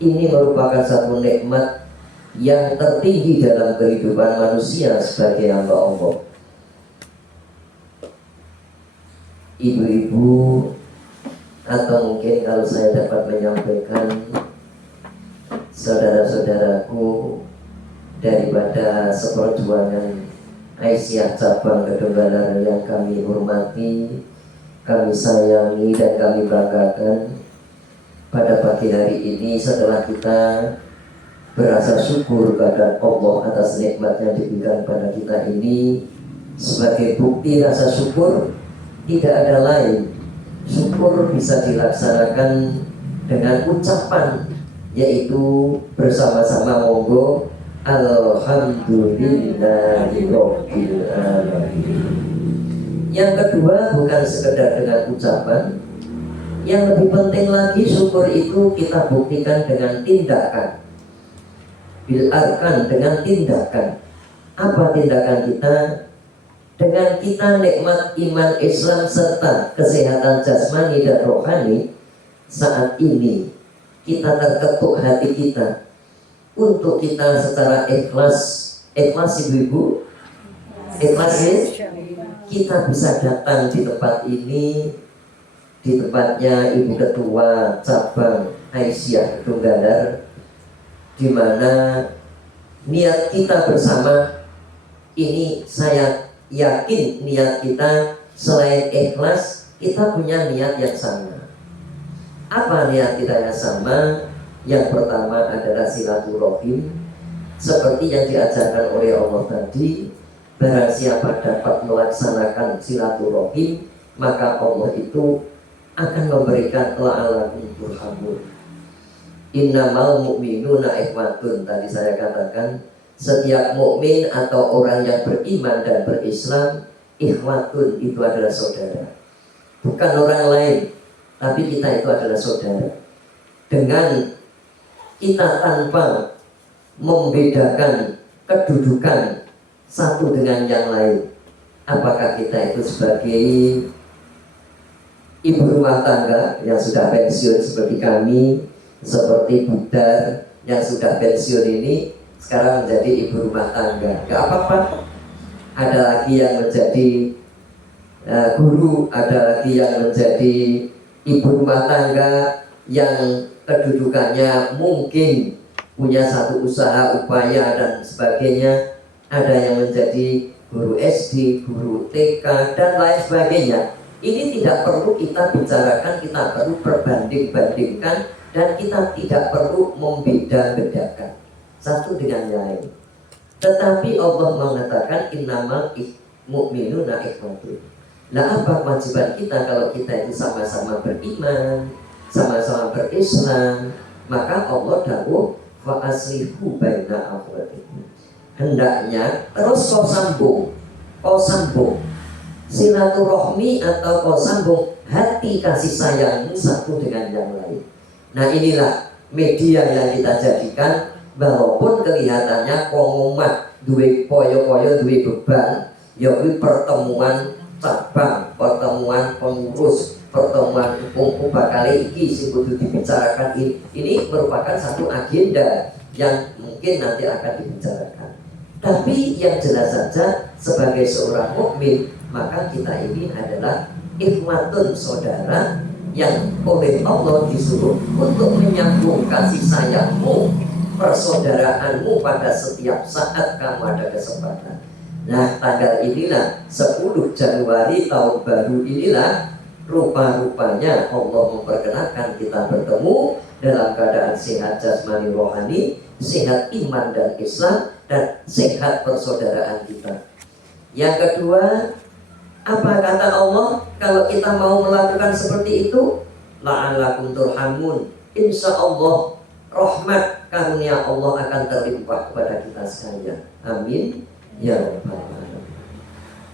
Ini merupakan satu nikmat yang tertinggi dalam kehidupan manusia sebagai hamba Allah. Ibu-ibu, atau mungkin kalau saya dapat menyampaikan, saudara-saudaraku daripada seperjuangan Aisyah cabang Kedunggalar yang kami hormati, kami sayangi dan kami banggakan, pada pagi hari ini setelah kita berasa syukur kepada Allah atas nikmat yang diberikan pada kita ini, sebagai bukti rasa syukur tidak ada lain, syukur bisa dilaksanakan dengan ucapan, yaitu bersama-sama monggo alhamdulillahirabbil alamin. Yang kedua, bukan sekedar dengan ucapan, yang lebih penting lagi syukur itu kita buktikan dengan tindakan. Bil arkan, dengan tindakan. Apa tindakan kita? Dengan kita nikmat iman Islam serta kesehatan jasmani dan rohani, saat ini kita terketuk hati kita untuk kita secara ikhlas, ibu-ibu, ikhlas ya, kita bisa datang di tempat ini, di tempatnya Ibu Ketua Cabang Aisyah Kedunggalar, di mana niat kita bersama ini, saya yakin niat kita selain ikhlas, kita punya niat yang sama. Apa niat kita yang sama? Yang pertama adalah silaturahim, seperti yang diajarkan oleh Allah tadi. Barang siapa dapat melaksanakan silaturahim, maka Allah itu akan memberikan la'alakum turhamun. Innamal mu'minuna ikhwatun. Tadi saya katakan, setiap mukmin atau orang yang beriman dan berislam, ikhwatun, itu adalah saudara, bukan orang lain, tapi kita itu adalah saudara. Dengan kita tanpa membedakan kedudukan satu dengan yang lain, apakah kita itu sebagai ibu rumah tangga yang sudah pensiun seperti kami, seperti Budar yang sudah pensiun ini sekarang menjadi ibu rumah tangga, gak apa-apa. Ada lagi yang menjadi guru, ada lagi yang menjadi ibu rumah tangga yang kedudukannya mungkin punya satu usaha, upaya dan sebagainya. Ada yang menjadi guru SD, guru TK dan lain sebagainya. Ini tidak perlu kita bicarakan, kita perlu perbanding-bandingkan, dan kita tidak perlu membeda-bedakan satu dengan lain. Tetapi Allah mengatakan innamal mu'minuna ikhwatun. Nah, apa kewajiban kita kalau kita itu sama-sama beriman, sama-sama berislam? Maka Allah dawuh fa aslihu baina akhwatikum. Hendaknya terus kau sambung silaturahmi atau kau sambung hati kasih sayangmu satu dengan yang lain. Nah, inilah media yang kita jadikan. Walaupun kelihatannya kongumat duwe koyo-koyo duwe beban, yaitu pertemuan cabang, pertemuan pengurus, pertemuan umum bakal iki sing kudu dibicarakan, ini merupakan satu agenda yang mungkin nanti akan dibicarakan. Tapi yang jelas saja sebagai seorang mukmin, maka kita ini adalah ikhwatun, saudara yang oleh Allah disuruh untuk menyambung kasih sayangmu, persaudaraanmu pada setiap saat kamu ada kesempatan. Nah, tanggal inilah 10 Januari tahun baru inilah rupa-rupanya Allah memperkenankan kita bertemu dalam keadaan sehat jasmani rohani, sehat iman dan Islam, dan sehat persaudaraan kita. Yang kedua, apa kata Allah kalau kita mau melakukan seperti itu? La'alakum turhamun. Insya Allah rahmat karunia Allah akan terlimpah kepada kita sekalian. Amin ya rabbal alamin.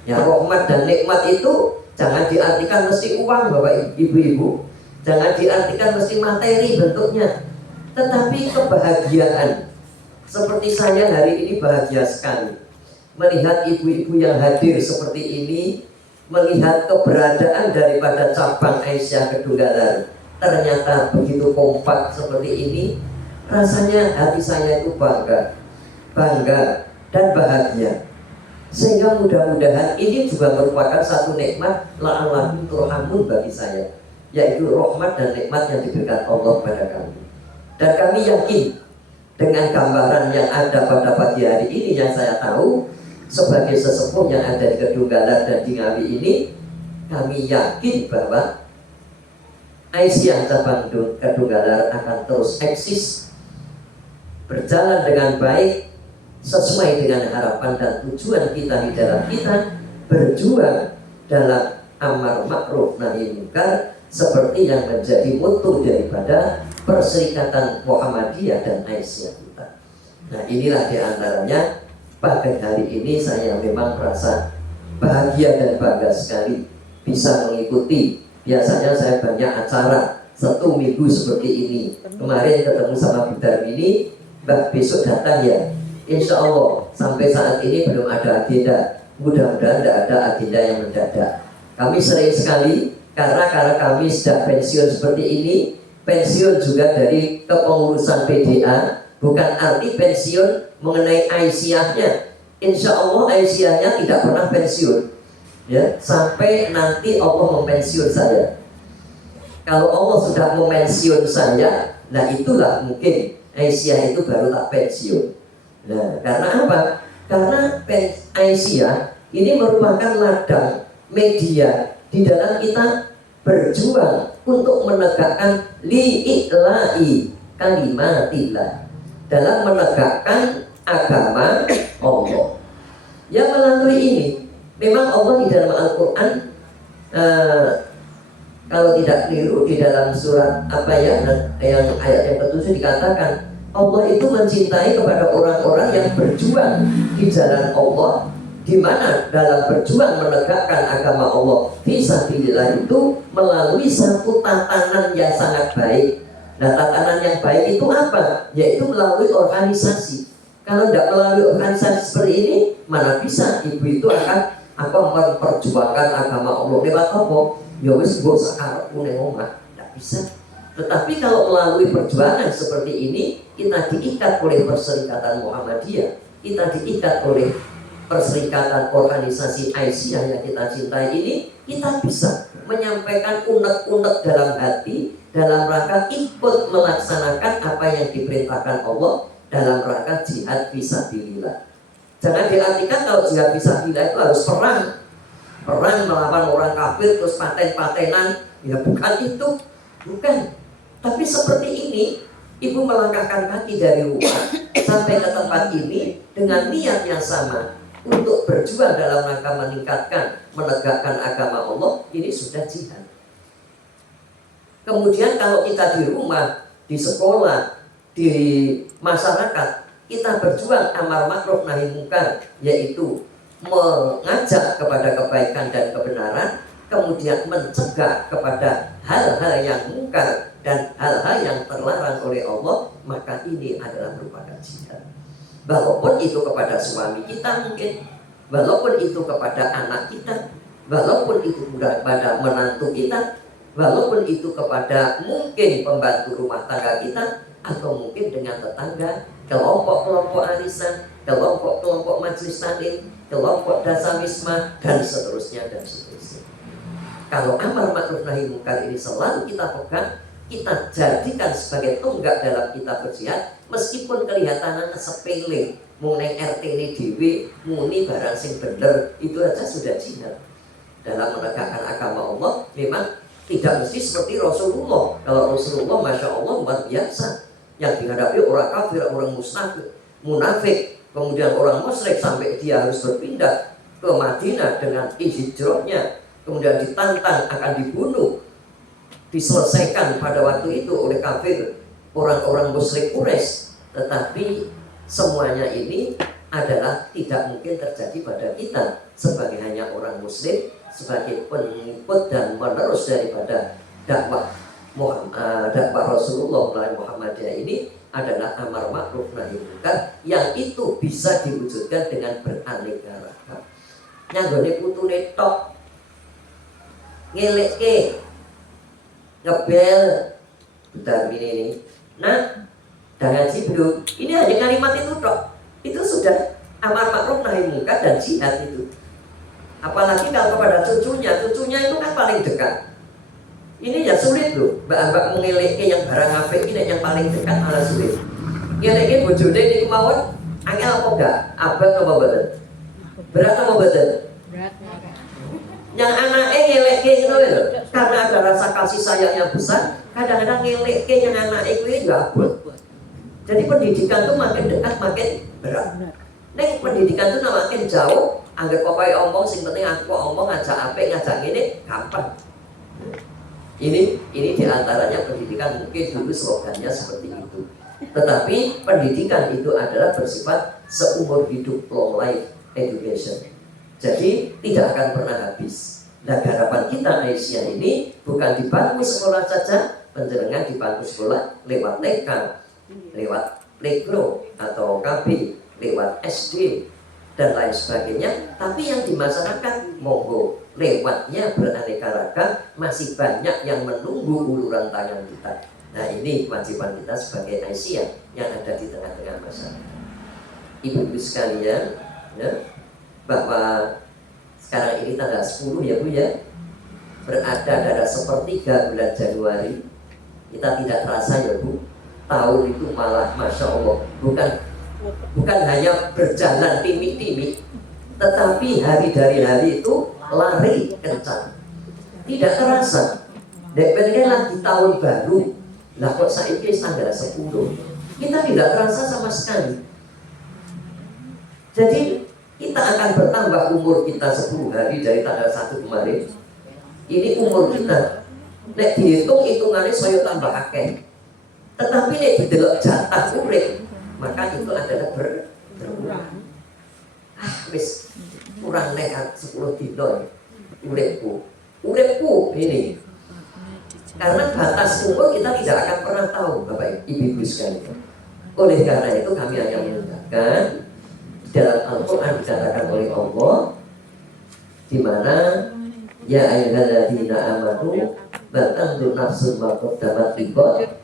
Ya, rahmat dan nikmat itu jangan diartikan mesti uang, Bapak Ibu-ibu. Jangan diartikan mesti materi bentuknya, tetapi kebahagiaan. Seperti saya hari ini bahagia sekali melihat ibu-ibu yang hadir seperti ini, melihat keberadaan daripada cabang Aisyah Kedunggalar ternyata begitu kompak seperti ini, rasanya hati saya itu bangga dan bahagia. Sehingga mudah-mudahan ini juga merupakan satu nikmat la'allakum turhamun bagi saya, yaitu rahmat dan nikmat yang diberikan Allah kepada kami. Dan kami yakin dengan gambaran yang ada pada pagi hari ini, yang saya tahu sebagai sesepuh yang ada di Kedunggalan dan di Ngawi ini, kami yakin bahwa Aisyah cabang Kedunggalan akan terus eksis, berjalan dengan baik sesuai dengan harapan dan tujuan kita di dalam kita berjuang dalam amar ma'ruf nahi munkar, seperti yang menjadi mutu daripada Perserikatan Muhammadiyah dan Aisyah kita. Nah, inilah diantaranya pada hari ini saya memang merasa bahagia dan bangga sekali bisa mengikuti. Biasanya saya banyak acara 1 minggu seperti ini. Kemarin ketemu sama Bu Darmini, Mbak besok datang ya. Insya Allah sampai saat ini belum ada agenda. Mudah-mudahan tidak ada agenda yang mendadak. Kami sering sekali karena kami sudah pensiun seperti ini, pensiun juga dari kepengurusan PDA, bukan arti pensiun mengenai Aisyahnya. Insya Allah Aisyahnya tidak pernah pensiun, ya, sampai nanti Allah mempensiun saya. Kalau Allah sudah memensiun saya, nah itulah mungkin Aisyah itu baru tak pensiun. Nah, karena apa? Karena Aisyah ini merupakan ladang media di dalam kita berjuang untuk menegakkan li'ila'i kalimatillah, dalam menegakkan agama Allah. Yang melalui ini, memang Allah di dalam Al-Quran, kalau tidak keliru di dalam surat apa ya, yang ayat yang ke-7 dikatakan Allah itu mencintai kepada orang-orang yang berjuang di jalan Allah, di mana dalam berjuang menegakkan agama Allah fisabilillah itu melalui satu tatanan yang sangat baik. Nah, tatanan yang baik itu apa? Yaitu melalui organisasi. Kalau tidak melalui organisasi seperti ini, mana bisa ibu itu akan memperjuangkan agama Allah lewat apa? Ya wis mbok sakarepku ning omah, tidak bisa. Tetapi kalau melalui perjuangan seperti ini, kita diikat oleh Perserikatan Muhammadiyah, kita diikat oleh Perserikatan Organisasi Aisyah yang kita cintai ini, kita bisa menyampaikan unek-unek dalam hati, dalam rangka ikut melaksanakan apa yang diperintahkan Allah dalam rangka jihad fisabilillah. Jangan diartikan kalau jihad fisabilillah itu harus perang melawan orang kafir terus paten-patenan, ya bukan itu, bukan. Tapi seperti ini, ibu melangkahkan kaki dari rumah sampai ke tempat ini dengan niat yang sama untuk berjuang dalam rangka menegakkan agama Allah. Ini sudah jihad. Kemudian kalau kita di rumah, di sekolah, di masyarakat, kita berjuang amar ma'ruf nahi munkar, yaitu mengajak kepada kebaikan dan kebenaran, kemudian mencegah kepada hal-hal yang mungkar dan hal-hal yang terlarang oleh Allah, maka ini adalah merupakan jihad. Walaupun itu kepada suami kita mungkin, walaupun itu kepada anak kita, walaupun itu kepada menantu kita, walaupun itu kepada mungkin pembantu rumah tangga kita, atau mungkin dengan tetangga, kelompok-kelompok arisan, kelompok-kelompok majelis taklim, kelompok dasawisma, dan seterusnya dan seterusnya. Kalau amar ma'ruf nahi munkar ini selalu kita pegang, kita jadikan sebagai tonggak dalam kita berjihad, meskipun kelihatannya sepele, mengenai RT ini dewe, muni barang sing bener, itu aja sudah jihad. Dalam menegakkan agama Allah, memang tidak mesti seperti Rasulullah. Kalau Rasulullah, Masya Allah, luar biasa. Yang dihadapi orang kafir, orang munafik, kemudian orang musyrik, sampai dia harus berpindah ke Madinah dengan hijrahnya, kemudian ditantang akan dibunuh, diselesaikan pada waktu itu oleh kafir, orang-orang musyrik Quraisy. Tetapi semuanya ini adalah tidak mungkin terjadi pada kita sebagai hanya orang muslim, sebagai pengikut dan penerus daripada dakwah Rasulullah Muhammadiyah ini adalah amar ma'ruf nahi munkar, yang itu bisa diwujudkan dengan beraneka ragam. Nyanggone putune tok ngelekke ngebel bentar ini, nak udah ngaji belum? Ini hanya kalimat itu dok. Itu sudah amar ma'ruf nahi munkar dan jihad itu. Apalagi kalau kepada cucunya itu kan paling dekat. Ini ya sulit loh, mbak mengeleke yang barang apik ini yang paling dekat malah sulit. Ngeleke bojone niku mawon angel apa enggak? Abad apa mboten? Berat apa mboten? Berat. Yang anaknya ngeleke itu lho, karena ada rasa kasih sayang yang besar, kadang-kadang ngeleke yang anaknya itu ya abot. Jadi pendidikan itu makin dekat makin berat. Nek pendidikan itu makin jauh, anggap pokoke omong sing penting aku omong ngajak apik ngajak ngene gampang. Ini diantaranya pendidikan mungkin dulu slogannya seperti itu. Tetapi pendidikan itu adalah bersifat seumur hidup, long life education. Jadi tidak akan pernah habis. Nah harapan kita Aisyah ini bukan di bangku sekolah saja, penjenengan di bangku sekolah lewat TK, lewat Plegro atau KB, lewat SD dan lain sebagainya. Tapi yang di masyarakat monggo lewatnya beraneka ragam, masih banyak yang menunggu uluran tangan kita. Nah ini kewajiban kita sebagai Aisyah yang ada di tengah-tengah masyarakat. Ibu-ibu sekalian, ya, bahwa sekarang ini tanggal 10 ya Bu ya, berada pada sepertiga bulan Januari. Kita tidak terasa ya Bu, tahun itu malah Masya Allah bukan hanya berjalan timik-timik, tetapi hari dari hari itu lari kencang, tidak terasa. Dek lagi tahun baru, lah kok saiki tanggal 10, kita tidak terasa sama sekali. Jadi kita akan bertambah umur kita 10 hari dari tanggal 1 kemarin. Ini umur kita, nek dihitung hitungannya saya tambah akeh. Tetapi nek didelok jatah urip, maka itu adalah berkurang. Wis kurang nekat 10 dino uripku ini. Karena batas umur kita tidak akan pernah tahu Bapak Ibu sekalian. Oleh karena itu kami hanya mengingatkan dalam Al-Quran dikatakan oleh Allah, di mana ya ayyuhalladzina amanu batandu nafsun ma qaddamat liqad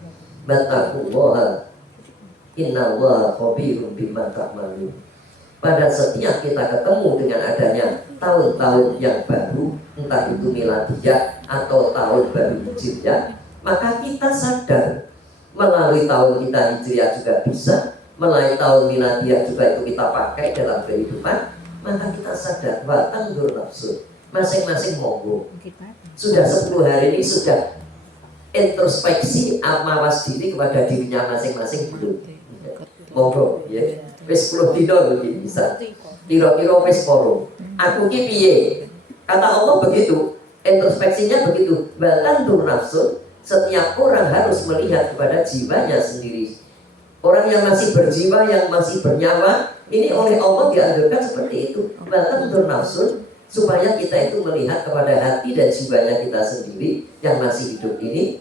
wattaqullaha innallaha khabirum bima ta'malun. Pada setiap kita ketemu dengan adanya tahun-tahun yang baru, entah itu miladiyah atau tahun baru hijriah, maka kita sadar melalui tahun kita hijriah juga bisa, melalui tahun miladiyah juga itu kita pakai dalam kehidupan. Maka kita sadar watandur nafsu, masing-masing monggo. Sudah 10 hari ini sudah introspeksi mawas diri kepada dirinya masing-masing belum? Monggo ya. Wis 10 dino iki bisa. Kira-kira wis poro. Aku ki piye? Kata Allah begitu. Introspeksinya begitu. Bahkan tur nafsu, setiap orang harus melihat kepada jiwanya sendiri. Orang yang masih berjiwa, yang masih bernyawa, ini oleh Allah dianjurkan seperti itu. Bahkan tur nafsu, supaya kita itu melihat kepada hati dan jiwanya kita sendiri yang masih hidup ini.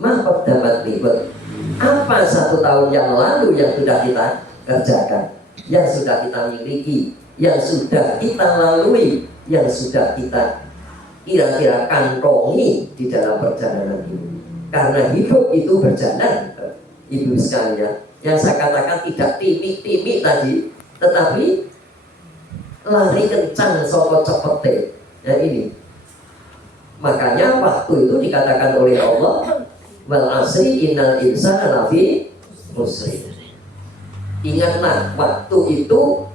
Maaf dapat ribet. Apa 1 tahun yang lalu yang sudah kita kerjakan, yang sudah kita miliki, yang sudah kita lalui, yang sudah kita kira-kira kantongi di dalam perjalanan ini. Karena hidup itu berjalan, Ibu sekalian, yang saya katakan tidak timik-timik tadi, tetapi lari kencang soko cepete. Ya ini. Makanya waktu itu dikatakan oleh Allah, wal asri innal insana lafi khusr. Ingatlah waktu itu,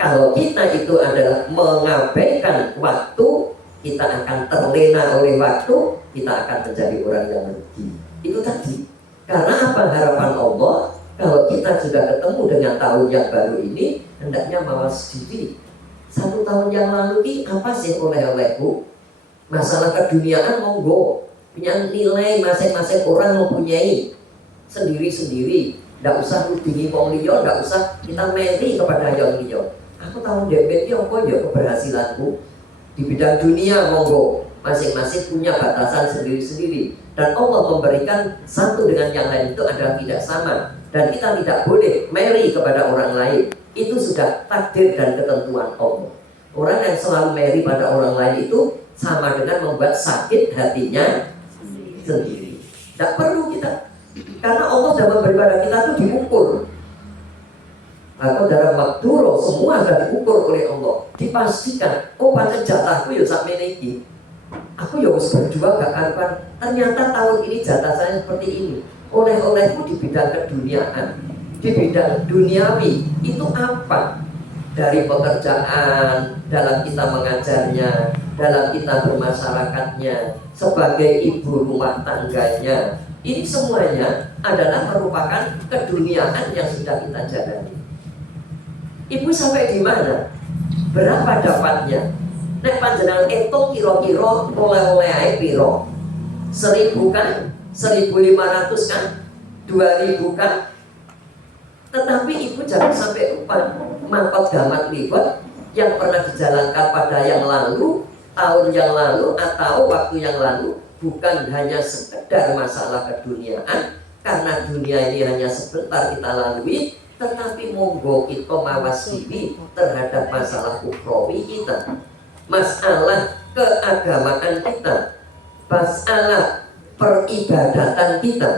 kalau kita itu adalah mengabaikan waktu, kita akan terlena oleh waktu, kita akan menjadi orang yang rugi. Itu tadi. Karena apa harapan Allah? Kalau kita sudah ketemu dengan tahun yang baru ini, hendaknya mawas diri. 1 tahun yang lalu ini apa sih oleh-olehku? Masalah keduniaan monggo, punya nilai masing-masing orang mempunyai sendiri-sendiri. Tidak usah rudingi wong liya, tidak usah kita meri kepada yang liya. Aku tahu DPT apa ya keberhasilanku di bidang dunia, monggo masing-masing punya batasan sendiri-sendiri. Dan Allah memberikan satu dengan yang lain itu adalah tidak sama. Dan kita tidak boleh meri kepada orang lain. Itu sudah takdir dan ketentuan Allah. Orang yang selalu meri pada orang lain itu sama dengan membuat sakit hatinya sendiri. Tidak perlu kita Karena Allah sudah memberi pada kita itu diukur. Atau dalam makturo semua sudah diukur oleh Allah, dipastikan oh pancen jatahku ya sakmene iki, aku ya harus berjuang gak karuan. Ternyata tahun ini jatah saya seperti ini. Oleh-olehku di bidang keduniaan, di bidang duniawi itu apa? Dari pekerjaan, dalam kita mengajarnya, dalam kita bermasyarakatnya, sebagai ibu rumah tangganya, ini semuanya adalah merupakan keduniaan yang sudah kita jalani. Ibu sampai di mana? Berapa dapatnya? Nek panjenengan hitung kira-kira oleh-oleh ae piro? 1.000 kan? 1.500 kan? 2.000 kan? Tetapi ibu jangan sampai lupa mangkot gamat liwat yang pernah dijalankan pada yang lalu, tahun yang lalu atau waktu yang lalu, bukan hanya sekedar masalah keduniaan, karena dunia ini hanya sebentar kita lalui, tetapi monggo kita mawas diri terhadap masalah ukhrawi kita, masalah keagamaan kita, masalah peribadatan kita,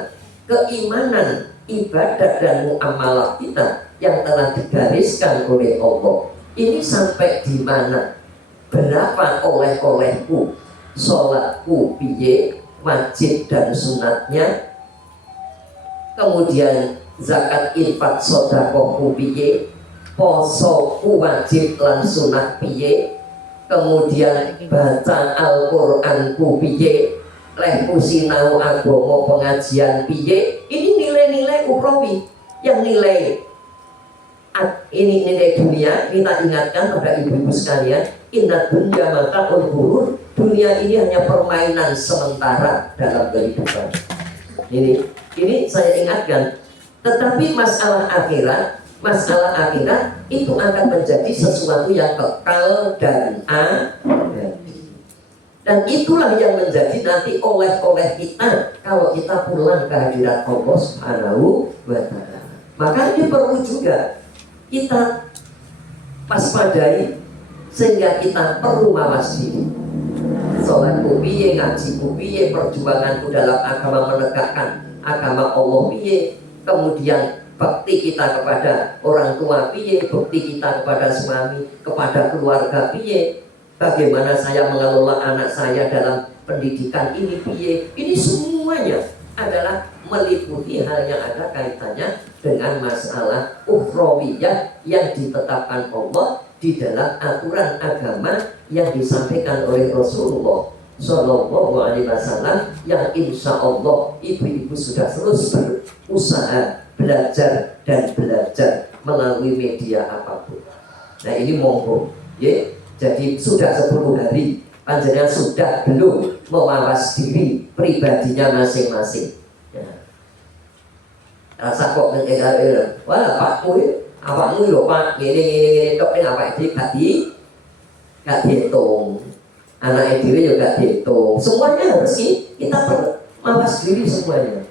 keimanan, ibadat dan muamalah kita yang telah digariskan oleh Allah. Ini sampai di mana? Berapa oleh-olehku, sholatku piye, wajib dan sunatnya, kemudian zakat infak sedekahku piye, posoku wajib lan sunat piye, kemudian baca Al-Qur'anku piye, lehku sinau agama pengajian piye. Ini nilai-nilai ukhrawi, yang nilai ini nilai dunia. Kita ingatkan pada ibu-ibu sekalian, inna dunya mata'ul ghurur, dunia ini hanya permainan sementara dalam kehidupan. Ini saya ingatkan. Tetapi masalah akhirat itu akan menjadi sesuatu yang kekal dan abadi. Dan itulah yang menjadi nanti oleh-oleh kita kalau kita pulang ke hadirat Allah Subhanahu wa ta'ala. Maka ini perlu juga kita waspadai, sehingga kita perlu mawas diri. Sholatku piye, ngajiku piye, perjuanganku dalam agama menegakkan agama Allah piye, kemudian bakti kita kepada orang tua piye, bakti kita kepada suami, kepada keluarga piye, bagaimana saya mengelola anak saya dalam pendidikan ini piye. Ini semuanya adalah meliputi hal yang ada kaitannya dengan masalah ukhrawiyah yang ditetapkan Allah di dalam aturan agama yang disampaikan oleh Rasulullah Sallallahu Alaihi Wasallam, yang insya Allah ibu-ibu sudah terus berusaha belajar dan belajar melalui media apapun. Nah ini monggo, ya. Jadi sudah 10 hari panjenengan sudah belum mewawas diri pribadinya masing-masing. Ya. Rasa kok wah pakmu, awakmu yo pak, gini tok ning awake dhewe gak dihitung. Anak diri juga dihitung. Semuanya harus kita mawas diri semuanya.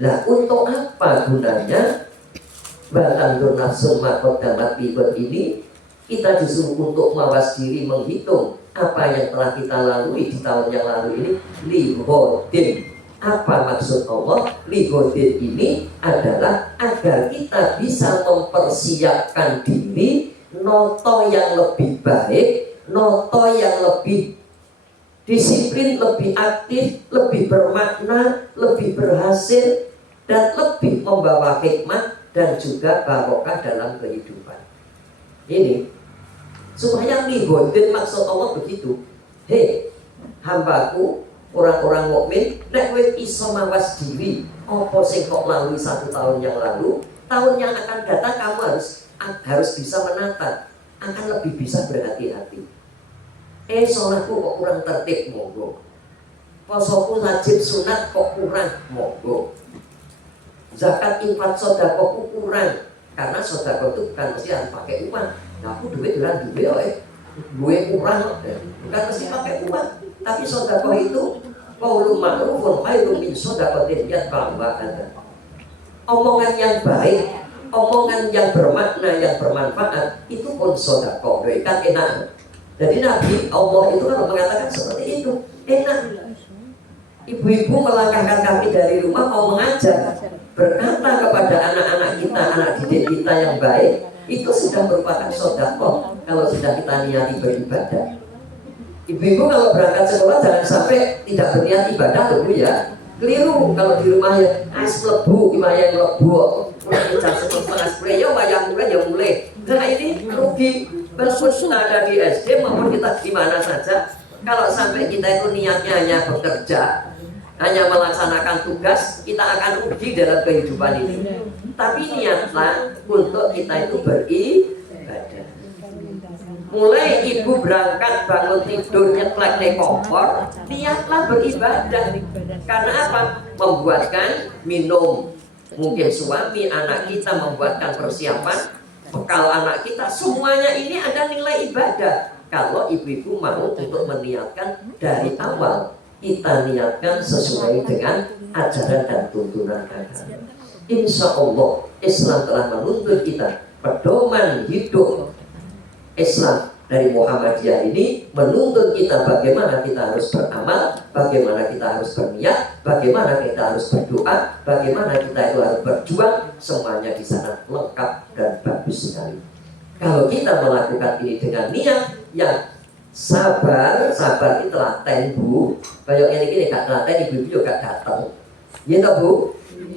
Nah, untuk apa gunanya bahkan nafsun makot damat bibot ini? Kita disuruh untuk mawas diri, menghitung apa yang telah kita lalui di tahun yang lalu ini. Lihodin. Apa maksud Allah? Lihodin ini adalah agar kita bisa mempersiapkan diri noto yang lebih baik, noto yang lebih disiplin, lebih aktif, lebih bermakna, lebih berhasil, dan lebih membawa hikmah dan juga barokah dalam kehidupan ini. Supaya lihodin maksud Allah begitu. Hei hambaku, orang-orang mukmin, nek kowe iso mawas diri apa sing kok lalui 1 tahun yang lalu, tahun yang akan datang kamu harus bisa menata, akan lebih bisa berhati-hati. Sholatku kok kurang tertib, monggo. Posoku wajib sunat kok kurang, monggo. Zakat infak sedekahku kurang, karena sedekah itu bukan mesti harus pakai uang. Nah, aku duit kurang, bukan mesti pakai uang. Tapi sedekah itu qaulun ma'rufun khairun min shadaqatin yatba'uha. Omongan yang baik, omongan yang bermakna, yang bermanfaat, itu pun sedekah. Kan enak. Jadi Nabi Allah itu kan mengatakan seperti itu, enak. ibu-ibu melangkahkan kaki dari rumah mau mengajar, berkata kepada anak-anak kita, anak didik kita yang baik, itu sudah merupakan sedekah kalau sudah kita niati beribadah. Ibu-ibu kalau berangkat sekolah jangan sampai tidak berniat ibadah tuh ya. Keliru kalau di rumah ya, lebu, gimana yang lebu, mulai jam 9:30 ya, wayang mulai ya mulai. Nah ini rugi. Walaupun kita ada di SD maupun kita di mana saja, kalau sampai kita itu niatnya hanya bekerja, hanya melaksanakan tugas, kita akan rugi dalam kehidupan ini. Tapi niatlah untuk kita itu beribadah. Mulai ibu berangkat bangun tidur nyetlek di kompor, niatlah beribadah. Karena apa? Membuatkan minum. Mungkin suami, anak kita membuatkan persiapan, bekal anak kita, semuanya ini ada nilai ibadah. Kalau ibu-ibu mau untuk meniatkan dari awal, kita niatkan sesuai dengan ajaran dan tuntunan agama. Insya Allah Islam telah menuntut kita pedoman hidup Islam dari Muhammadiyah ini menuntut kita bagaimana kita harus beramal, bagaimana kita harus berniat, bagaimana kita harus berdoa, bagaimana kita itu harus berjuang, semuanya di sana lengkap dan bagus sekali. Kalau kita melakukan ini dengan niat yang sabar itu telaten bu, kayak ini gak telaten ibu juga datang, gitu bu.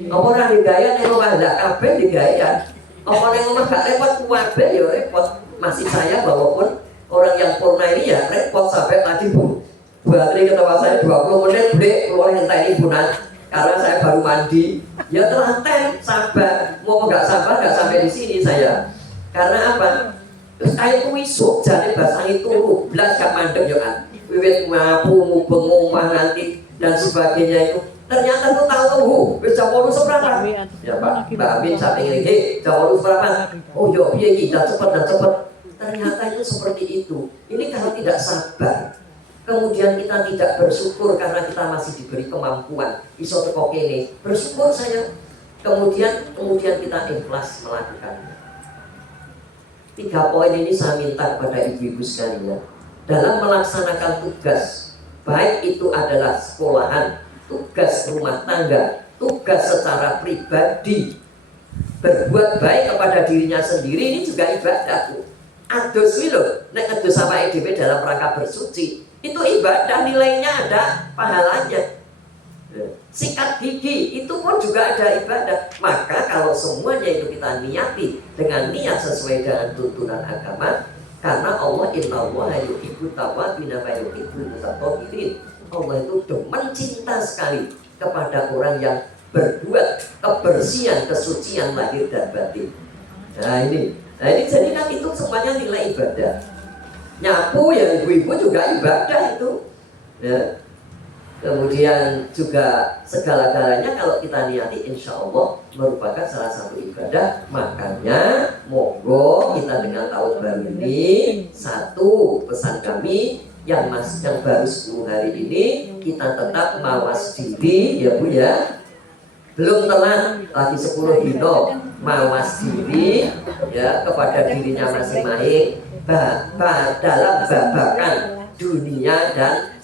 Apa orang digaya nih rumah nggak kabeh digaya, apa nih rumah gak repot kuabe ya repot. Masih saya walaupun orang yang purna ini ya repot sampai tadi bu Tri ketawa saya 20 menit break keluar yang tadi bunan karena saya baru mandi ya telaten sabar mau nggak sabar nggak sampai di sini saya karena apa terus air wisuk jadi bahasa itu belas gak mandek ya kan wiwit ngapu mubeng ngomah nanti dan sebagainya itu ternyata tuh tahu jam 8 seberapa ya Pak Mbak Amin saat ini jam 8 seberapa oh yo iya kita cepet ternyata itu seperti itu. Ini kalau tidak sabar, kemudian kita tidak bersyukur karena kita masih diberi kemampuan iso teko kene bersyukur saya kemudian kita ikhlas melakukannya. 3 poin ini saya minta kepada ibu-ibu sekalian dalam melaksanakan tugas, baik itu adalah sekolahan, tugas rumah tangga, tugas secara pribadi, berbuat baik kepada dirinya sendiri, ini juga ibadah. Adus wilo, nek adus sama EDP dalam rangka bersuci, itu ibadah, nilainya ada, pahalanya. Sikat gigi itu pun juga ada ibadah. Maka kalau semuanya itu kita niati dengan niat sesuai dengan tuntunan agama, karena Allah innallaha yuhibbu tawwabina wa yuhibbul mutatahhirin. Allah itu demen cinta sekali kepada orang yang berbuat kebersihan, kesucian lahir dan batin. Nah ini jadi kan itu semuanya nilai ibadah. Nyapu ya ibu-ibu juga ibadah itu. Ya. Kemudian juga segala-galanya kalau kita niati insya Allah merupakan salah satu ibadah. Makanya monggo kita dengan tahun baru ini satu pesan kami yang baru 10 hari ini kita tetap mawas diri ya Bu ya. Belum telat lagi 10 dino mawas diri ya kepada dirinya masing-masing dalam babakan dunia dan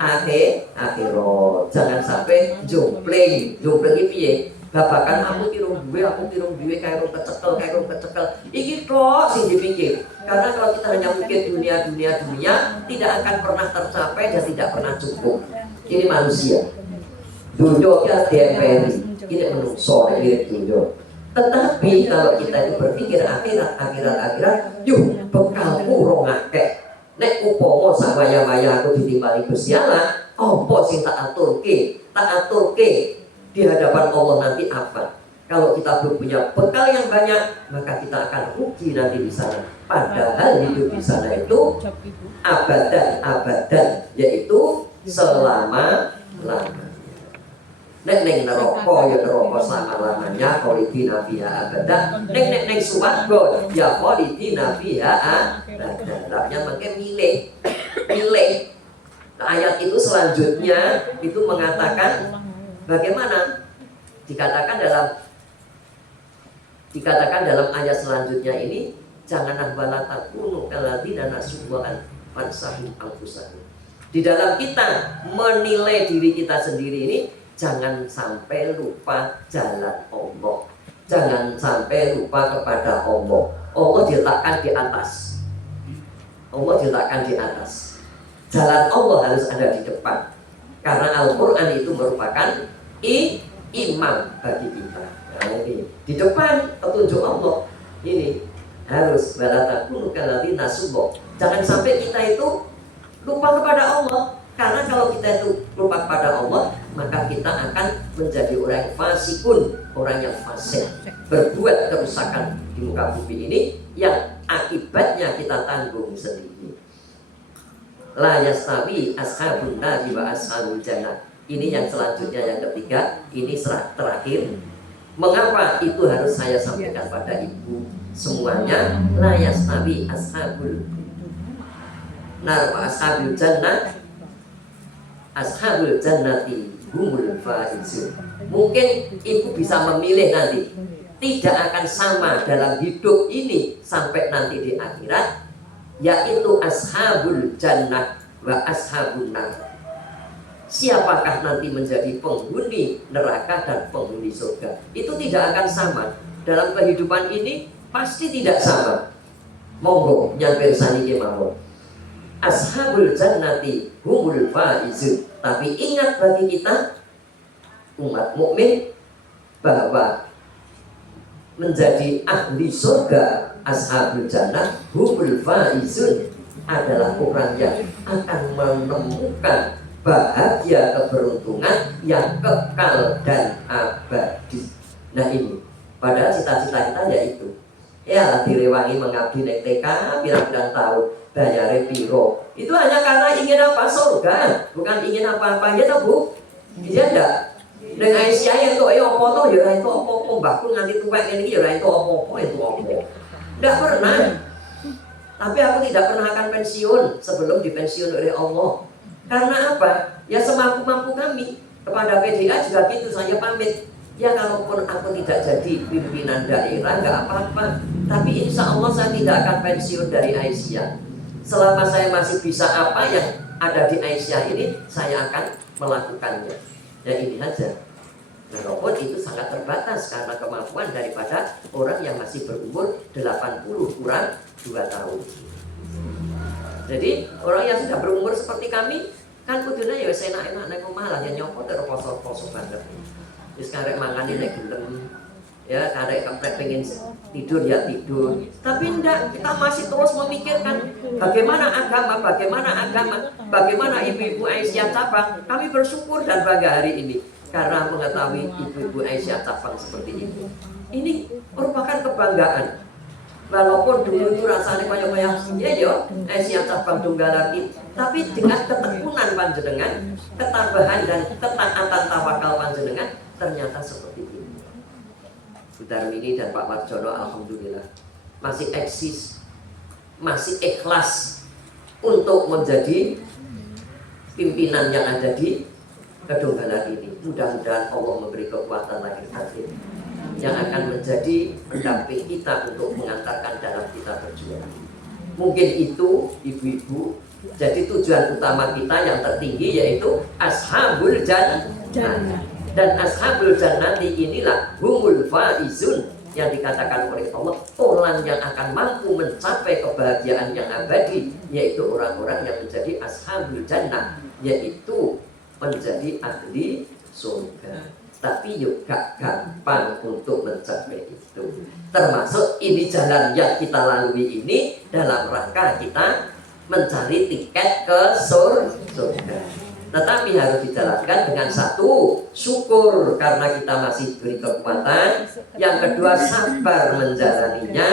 akhirat. Jangan sampai jompling piye babakan aku tirung duwe kayak kecekel iki tok sing dipikir. Karena kalau kita hanya mikir dunia tidak akan pernah tercapai dan tidak pernah cukup. Ini manusia duduknya DPR ini menungso mirip duduk. Tetapi kalau kita itu berpikir akhirat, yuk bekalku rong akeh. Nek upomo sama maya aku ditimbali Gusti Allah, apa sing tak aturke di hadapan Allah nanti apa? Kalau kita belum punya bekal yang banyak, maka kita akan rugi nanti di sana. Padahal hidup di sana itu abadan, yaitu selama-lamanya. Nek neraka ya neraka selama-lamanya, khalidina fiha abadan. Nek swarga ya khalidina fiha abadan. Artinya makin milih. Ayat itu selanjutnya itu mengatakan bagaimana? Dikatakan dalam ayat selanjutnya ini, janganlah bala takunu kalladina nasuwan fansahu anfusahum. Di dalam kita menilai diri kita sendiri ini, jangan sampai lupa jalan Allah. Jangan sampai lupa kepada Allah. Allah diletakkan di atas. Allah diletakkan di atas. Jalan Allah harus ada di depan. Karena Al-Quran itu merupakan imam bagi kita. Nah ini di depan petunjuk Allah. Ini harus balataku nukalati nasubok. Jangan sampai kita itu lupa kepada Allah. Karena kalau kita itu lupa kepada Allah, maka kita akan menjadi orang yang fasikun, orang yang fasik, berbuat kerusakan di muka bumi ini yang akibatnya kita tanggung sendiri. La yastawi ashabun nari wa ashabul jannah. Ini yang selanjutnya, yang ketiga. Ini terakhir. Mengapa itu harus saya sampaikan pada ibu semuanya? La yastawi ashabul nar wa ashabul jannah. Ashabul jannati humul faizun. Mungkin ibu bisa memilih nanti. Tidak akan sama dalam hidup ini sampai nanti di akhirat, yaitu ashabul jannah wa ashabun nar. Siapakah nanti menjadi penghuni neraka dan penghuni surga? Itu tidak akan sama. Dalam kehidupan ini pasti tidak sama. Monggo yang bersani kemawon. Ashabul jannati humul faizun. Tapi ingat bagi kita umat mukmin bahwa menjadi ahli surga ashabul jannah humul faizun adalah orang yang akan menemukan bahagia keberuntungan yang kekal dan abadi. Nah ini padahal cita-cita kita yaitu ya direwangi mengabdi nek TK pirang-pirang tahun bayare piro. Itu hanya karena ingin apa? Surga, bukan ingin apa-apa. Ya toh Bu? Iya enggak? Dengan Aisyah yang tuh apa toh ya ora itu apa-apa, mbahku nganti tuwek ngene iki ya ora itu apa-apa, itu apa. Enggak pernah. Tapi aku tidak pernah akan pensiun sebelum dipensiun oleh Allah. Karena apa? Ya semampu-mampu kami. Kepada PDA juga gitu, saya pamit. Ya kalaupun aku tidak jadi pimpinan daerah nggak apa-apa. Tapi insya Allah saya tidak akan pensiun dari Aisyah. Selama saya masih bisa apa yang ada di Aisyah ini, saya akan melakukannya. Ya ini aja. Walaupun itu sangat terbatas karena kemampuan daripada orang yang masih berumur 80 kurang 2 tahun. Jadi orang yang sudah berumur seperti kami kan kudune ya wis enak-enak nek omah lah ya nyopot terus poso-poso banget. Wis karek mangan nek gelem. Ya karek kepret pengen tidur ya tidur. Tapi enggak, kita masih terus memikirkan bagaimana agama, bagaimana ibu-ibu Aisyah Capang. Kami bersyukur dan bangga hari ini karena mengetahui ibu-ibu Aisyah Capang seperti ini. Ini merupakan kebanggaan. Walaupun dulu itu rasanya kayak ya yo Aisyah Capang tunggal lagi, tapi dengan ketekunan panjenengan, ketabahan dan ketaatan tawakal panjenengan ternyata seperti ini. Darmini dan Pak Marjono alhamdulillah masih eksis, masih ikhlas untuk menjadi pimpinan yang ada di Kedunggalan ini. Mudah-mudahan Allah memberi kekuatan lahir batin yang akan menjadi pendamping kita untuk mengantarkan dalam kita berjuang. Mungkin itu ibu-ibu. Jadi tujuan utama kita yang tertinggi yaitu ashabul jannah. Dan ashabul jannati inilah humul faizun yang dikatakan oleh Allah, orang yang akan mampu mencapai kebahagiaan yang abadi, yaitu orang-orang yang menjadi ashabul jannah, yaitu menjadi ahli surga. Tapi juga gampang untuk mencapai itu. Termasuk ini jalan yang kita lalui ini dalam rangka kita mencari tiket ke surga. Tetapi harus dijalankan dengan satu, syukur karena kita masih diberi kekuatan. Yang kedua, sabar menjalaninya.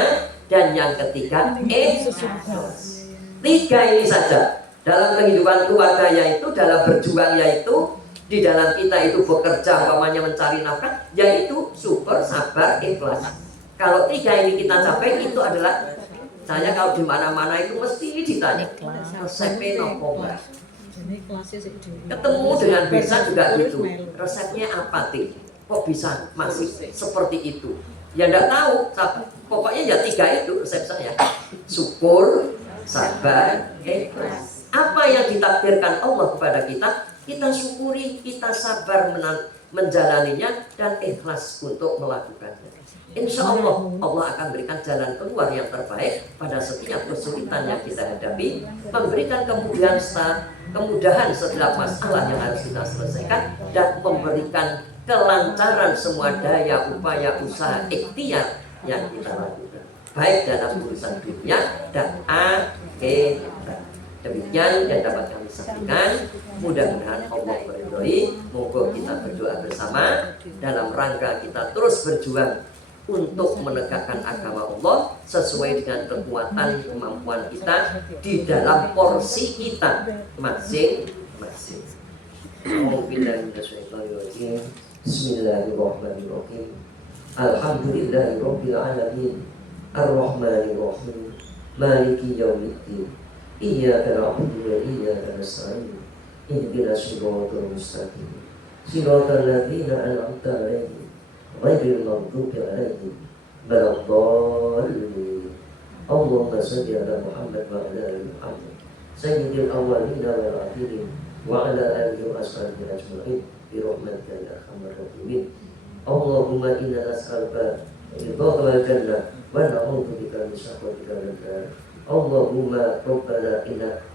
Dan yang ketiga, ikhlas. 3 ini saja. Dalam kehidupan keluarga yaitu, dalam berjuang yaitu, di dalam kita itu bekerja, umpamanya mencari nafkah, yaitu syukur, sabar, ikhlas. Kalau 3 ini kita capai, itu adalah, saya kalau di mana-mana itu mesti ditanya, resepnya nopo enggak? Ketemu dengan besan juga gitu. Resepnya apa Ti? Kok bisa masih seperti itu? Ya enggak tahu. Pokoknya ya 3 itu resep saya. Syukur, sabar, ikhlas. Apa yang ditakdirkan Allah kepada kita, kita syukuri, kita sabar menjalaninya dan ikhlas untuk melakukannya. Insya Allah, Allah akan berikan jalan keluar yang terbaik pada setiap kesulitan yang kita hadapi, memberikan kemudahan setiap masalah yang harus kita selesaikan, dan memberikan kelancaran semua daya, upaya, usaha, ikhtiar yang kita lakukan, baik dalam urusan dunia dan akhirat. Demikian yang dapat kami sampaikan. Mudah-mudahan Allah meridhoi. Moga kita berdoa bersama dalam rangka kita terus berjuang untuk menegakkan agama Allah sesuai dengan kekuatan kemampuan kita di dalam porsi kita masing-masing. Bismillahirrahmanirrahim. Alhamdulillahirabbil alamin. Arrahmanirrahim. Maliki yaumiddin. Iyyaka na'budu wa iyyaka nasta'in. Ihdinas siratal mustaqim. Siratal ladzina an'amta 'alaihim ghairil maghdubi 'alaihim waladdallin. Allahumma shalli 'ala Muhammad wa 'ala ali Muhammad sayyidil awwalin wal akhirin wa 'ala alihi wa ashabihi ajma'in bi rahmatika ya arhamar rahimin. Allahumma inna nas'aluka ridhaka wal jannah wa na'udzu bika min syakhatika wal nar. Allahumma rabbana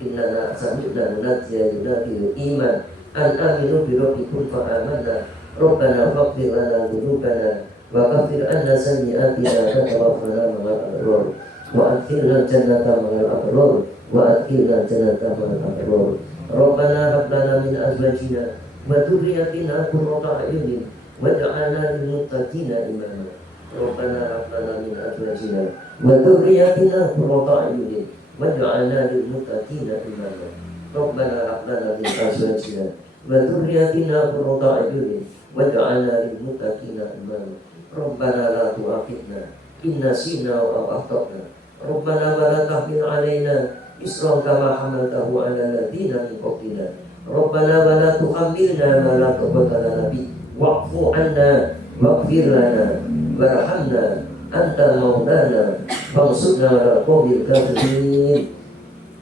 innana sami'na munadiyan yunadi iman an aminu bi rabbikum fa amanna. Rabbana faghfir lana dhunubana wa kaffir anna sayyi'atina wa tawaffana ma'al abrar wa adkhilna jannata ma'al abrar wa adkhilna jannata ma'al abrar. Rabbana hab lana min azwajina wa dhurriyyatina qurrata a'yunin waj'alna lil muttaqina imama. Rabbana hab lana min azwajina wa dhurriyyatina qurrata a'yunin waj'alna lil muttaqina imama. Rabbana hab lana min azwajina wa dhurriyyatina qurrata a'yunin waj'alna lil muttaqina imama. Rabbana la tu'akhidna in nasina aw akhtana. Rabbana wa la tahmil 'alaina isran kama hamaltahu 'ala alladziina min qablina. Rabbana wa la tuhammilna ma la taqata lana bi wa'fu 'anna waghfir lana warhamna anta maulana fansurna 'alal qawmil kafirin.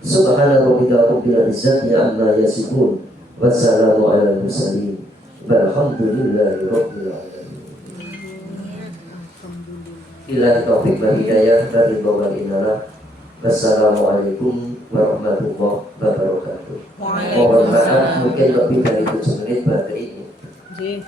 Subhana rabbika rabbil izzati 'amma yasifun wa salamun 'alal mursalin walhamdulillahi rabbil alamin. Ila taufik wal hidayah dari bawah inalah. Wassalamualaikum warahmatullahi wabarakatuh. Mohon maaf mungkin lebih dari 7 menit baterai ini.